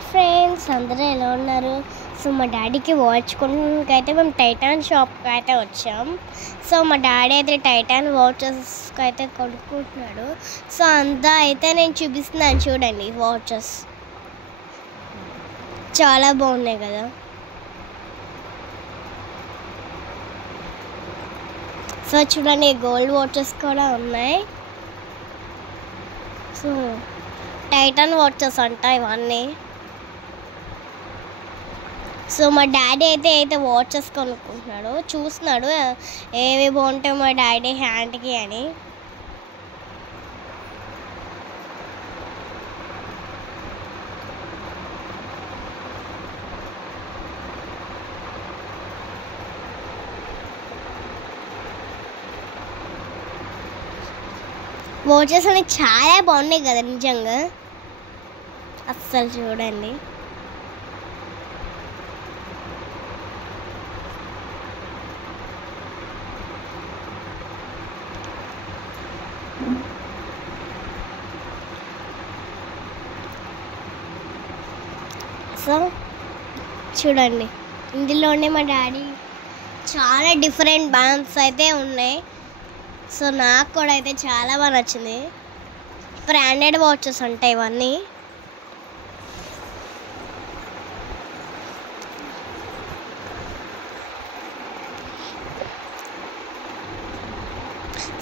Hi friends, అందరూ ఎలా ఉన్నారు? సో మా డాడీకి వాచ్ కొనుక్కోడానికి అయితే మేము టైటాన్ షాప్కి అయితే వచ్చాం. సో మా డాడీ అయితే టైటాన్ వాచెస్కి అయితే కొనుక్కుంటున్నాడు. సో అంతా అయితే నేను చూపిస్తున్నాను, చూడండి. వాచెస్ చాలా బాగున్నాయి కదా. సో చూడండి, గోల్డ్ వాచెస్ కూడా ఉన్నాయి. సో టైటాన్ వాచెస్ అంట ఇవన్నీ. సో మా డాడీ అయితే వాచెస్ కొనుక్కుంటున్నాడు, చూస్తున్నాడు ఏవి బాగుంటాయి మా డాడీ హ్యాండ్కి అని. వాచెస్ అన్ని చాలా బాగున్నాయి కదా నిజంగా. అస్సలు చూడండి. సో చూడండి, ఇందులోనే మా డాడీ చాలా డిఫరెంట్ బ్యాండ్స్ అయితే ఉన్నాయి. సో నాకు కూడా అయితే చాలా బాగా నచ్చింది. బ్రాండెడ్ వాచెస్ ఉంటాయి ఇవన్నీ.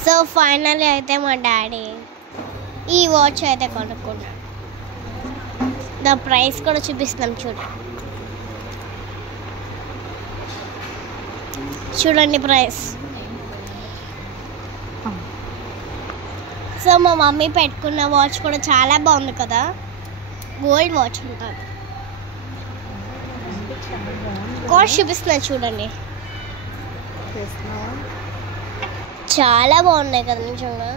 సో ఫైనల్లీ అయితే మా డాడీ ఈ వాచ్ అయితే కొనుక్కున్నాడు. దా ప్రైస్ కూడా చూపిస్తున్నాం, చూడండి ప్రైస్. సో మా మమ్మీ పెట్టుకున్న వాచ్ కూడా చాలా బాగుంది కదా, గోల్డ్ వాచ్ ఉంటుంది. కాస్ట్ చూపిస్తున్నాను చూడండి, చాలా బాగున్నాయి కదా నిజంగా.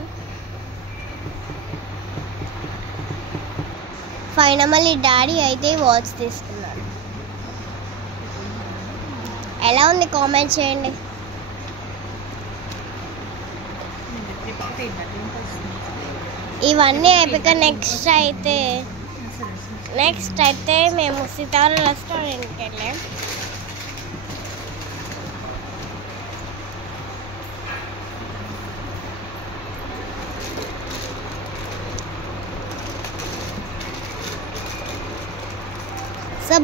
ఫైనల్లీ డాడీ అయితే వాచ్ తీసుకున్నాడు. ఎలా ఉంది కామెంట్ చేయండి. ఇవన్నీ అయిపోయాక నెక్స్ట్ అయితే మేము సితారా రెస్టారెంట్కి వెళ్ళాం. సో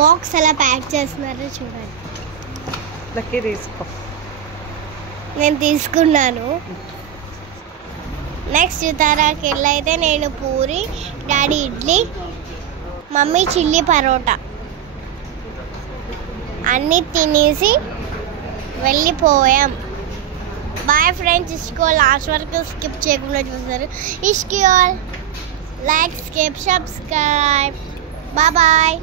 బాక్స్ ఎలా ప్యాక్ చేస్తున్నారో చూడండి. నేను తీసుకున్నాను. నెక్స్ట్ సితారాకి వెళ్ళైతే నేను puri, daddy idli, mummy chilli parotta అన్నీ తినేసి వెళ్ళిపోయాం. Bye friends. ఇష్కో లాస్ట్ వరకు స్కిప్ చేయకుండా చూస్తారు. ఇష్కి all like, skip, subscribe. Bye.